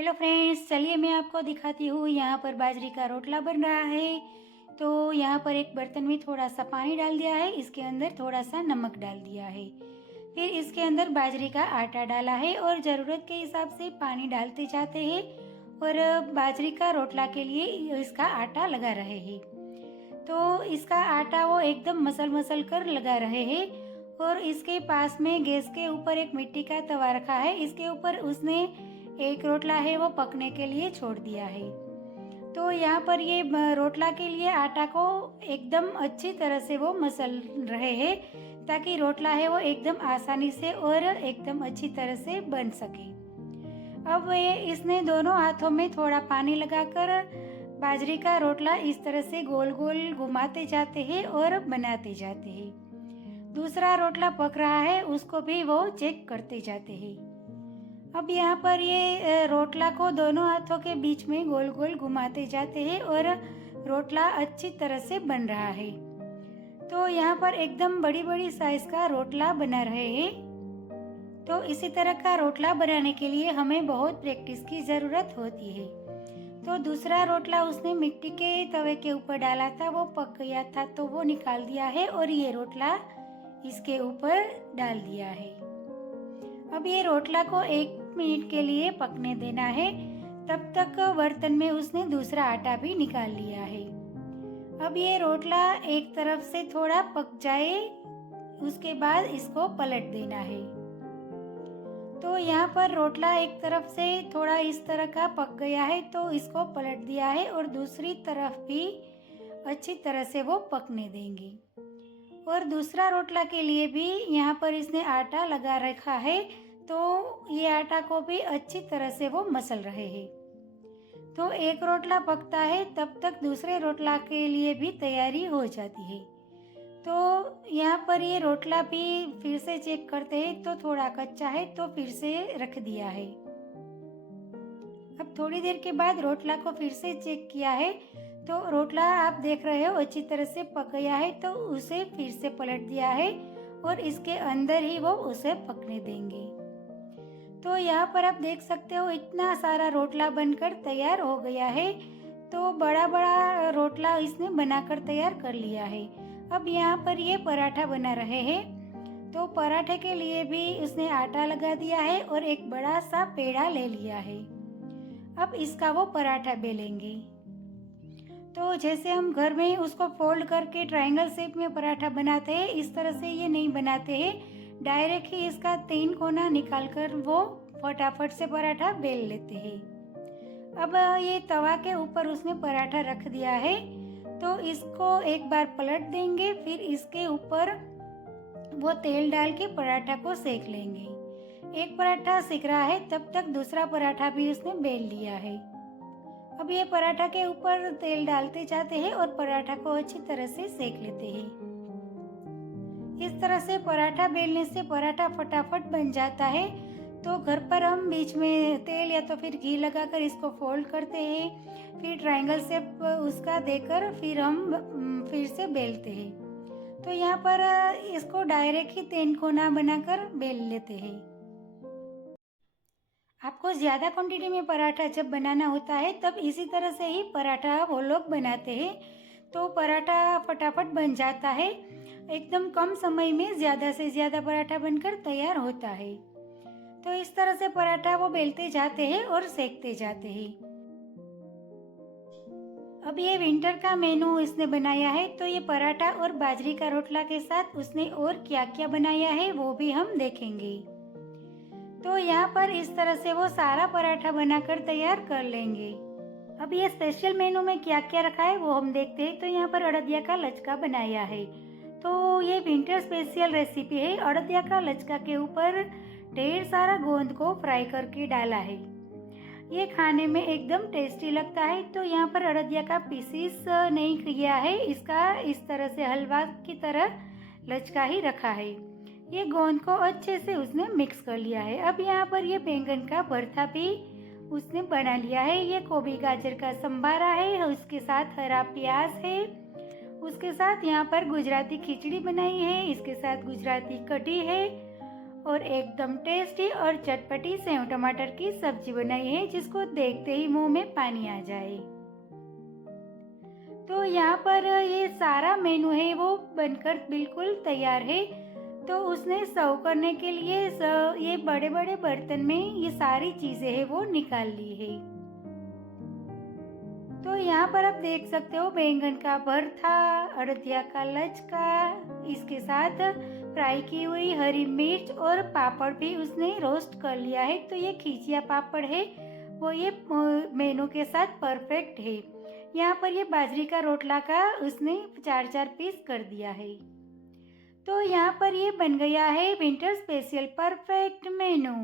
Hello friends, चलिए मैं आपको दिखाती हूँ। यहाँ पर बाजरे का रोटला बन रहा है। तो यहाँ पर एक बर्तन में थोड़ा सा पानी डाल दिया है, इसके अंदर थोड़ा सा नमक डाल दिया है, फिर इसके अंदर बाजरे का आटा डाला है और ज़रूरत के हिसाब से पानी डालते जाते हैं और बाजरे का रोटला के लिए इसका आटा लगा रहे हैं। तो इसका आटा वो एकदम मसल मसल कर लगा रहे हैं और इसके पास में गैस के ऊपर एक मिट्टी का तवा रखा है, इसके ऊपर उसने एक रोटला है वो पकने के लिए छोड़ दिया है। तो यहाँ पर ये रोटला के लिए आटा को एकदम अच्छी तरह से वो मसल रहे हैं ताकि रोटला है वो एकदम आसानी से और एकदम अच्छी तरह से बन सके। अब ये इसने दोनों हाथों में थोड़ा पानी लगाकर बाजरे का रोटला इस तरह से गोल गोल घुमाते जाते हैं और बनाते जाते हैं। दूसरा रोटला पक रहा है, उसको भी वो चेक करते जाते हैं। अब यहाँ पर ये रोटला को दोनों हाथों के बीच में गोल गोल घुमाते जाते हैं और रोटला अच्छी तरह से बन रहा है। तो यहाँ पर एकदम बड़ी बड़ी साइज का रोटला बना रहे हैं। तो इसी तरह का रोटला बनाने के लिए हमें बहुत प्रैक्टिस की ज़रूरत होती है। तो दूसरा रोटला उसने मिट्टी के तवे के ऊपर डाला था, वो पक गया था तो वो निकाल दिया है और ये रोटला इसके ऊपर डाल दिया है। अब ये रोटला को 1 मिनट के लिए पकने देना है। तब तक बर्तन में उसने दूसरा आटा भी निकाल लिया है। अब ये रोटला एक तरफ से थोड़ा पक जाए, उसके बाद इसको पलट देना है। तो यहाँ पर रोटला एक तरफ से थोड़ा इस तरह का पक गया है तो इसको पलट दिया है और दूसरी तरफ भी अच्छी तरह से वो पकने देंगे। और दूसरा रोटला के लिए भी यहाँ पर इसने आटा लगा रखा है, तो ये आटा को भी अच्छी तरह से वो मसल रहे हैं। तो एक रोटला पकता है तब तक दूसरे रोटला के लिए भी तैयारी हो जाती है। तो यहाँ पर ये रोटला भी फिर से चेक करते हैं तो थोड़ा कच्चा है तो फिर से रख दिया है। अब थोड़ी देर के बाद रोटला को फिर से चेक किया है तो रोटला आप देख रहे हो अच्छी तरह से पक गया है, तो उसे फिर से पलट दिया है और इसके अंदर ही वो उसे पकने देंगे। तो यहाँ पर आप देख सकते हो इतना सारा रोटला बनकर तैयार हो गया है। तो बड़ा बड़ा रोटला इसने बनाकर तैयार कर लिया है। अब यहाँ पर ये पराठा बना रहे हैं। तो पराठे के लिए भी उसने आटा लगा दिया है और एक बड़ा सा पेड़ा ले लिया है। अब इसका वो पराठा बेलेंगे। तो जैसे हम घर में उसको फोल्ड करके ट्रायंगल शेप में पराठा बनाते हैं, इस तरह से ये नहीं बनाते हैं। डायरेक्ट ही इसका 3 कोना निकालकर वो फटाफट से पराठा बेल लेते हैं। अब ये तवा के ऊपर उसने पराठा रख दिया है, तो इसको एक बार पलट देंगे, फिर इसके ऊपर वो तेल डाल के पराठा को सेक लेंगे। एक पराठा सेक रहा है तब तक दूसरा पराठा भी उसने बेल लिया है। अब ये पराठा के ऊपर तेल डालते जाते हैं और पराठा को अच्छी तरह से सेक लेते हैं। इस तरह से पराठा बेलने से पराठा फटाफट बन जाता है। तो घर पर हम बीच में तेल या तो फिर घी लगाकर इसको फोल्ड करते हैं, फिर ट्रायंगल शेप उसका देकर फिर हम फिर से बेलते हैं। तो यहाँ पर इसको डायरेक्ट ही 3 कोना बनाकर बेल लेते हैं। आपको ज़्यादा क्वांटिटी में पराठा जब बनाना होता है तब इसी तरह से ही पराठा वो लोग बनाते हैं। तो पराठा फटाफट बन जाता है, एकदम कम समय में ज़्यादा से ज़्यादा पराठा बनकर तैयार होता है। तो इस तरह से पराठा वो बेलते जाते हैं और सेकते जाते हैं। अब ये विंटर का मेनू इसने बनाया है, तो ये पराठा और बाजरी का रोटला के साथ उसने और क्या क्या बनाया है वो भी हम देखेंगे। तो यहाँ पर इस तरह से वो सारा पराठा बनाकर तैयार कर लेंगे। अब ये स्पेशल मेनू में क्या क्या रखा है वो हम देखते हैं। तो यहाँ पर अड़दिया का लचका बनाया है। तो ये विंटर स्पेशल रेसिपी है। अड़दिया का लचका के ऊपर ढेर सारा गोंद को फ्राई करके डाला है। ये खाने में एकदम टेस्टी लगता है। तो यहाँ पर अड़दिया का पीसीस नहीं किया है, इसका इस तरह से हलवा की तरह लचका ही रखा है। ये गोंद को अच्छे से उसने मिक्स कर लिया है। अब यहाँ पर ये बैंगन का भरता भी उसने बना लिया है। ये गोभी गाजर का संभारा है, उसके साथ हरा प्याज है, उसके साथ यहाँ पर गुजराती खिचड़ी बनाई है, इसके साथ गुजराती कढ़ी है और एकदम टेस्टी और चटपटी सेव टमाटर की सब्जी बनाई है, जिसको देखते ही मुंह में पानी आ जाए। तो यहाँ पर ये सारा मेनू है वो बनकर बिल्कुल तैयार है। तो उसने सर्व करने के लिए ये बड़े बड़े बर्तन में ये सारी चीज़ें है वो निकाल ली है। तो यहाँ पर आप देख सकते हो बैंगन का भरता, अड़दिया का लचका, इसके साथ फ्राई की हुई हरी मिर्च और पापड़ भी उसने रोस्ट कर लिया है। तो ये खिचिया पापड़ है वो ये मेनू के साथ परफेक्ट है। यहाँ पर ये बाजरी का रोटला का उसने 4-4 पीस कर दिया है। तो यहाँ पर ये बन गया है विंटर स्पेशल परफेक्ट मेनू।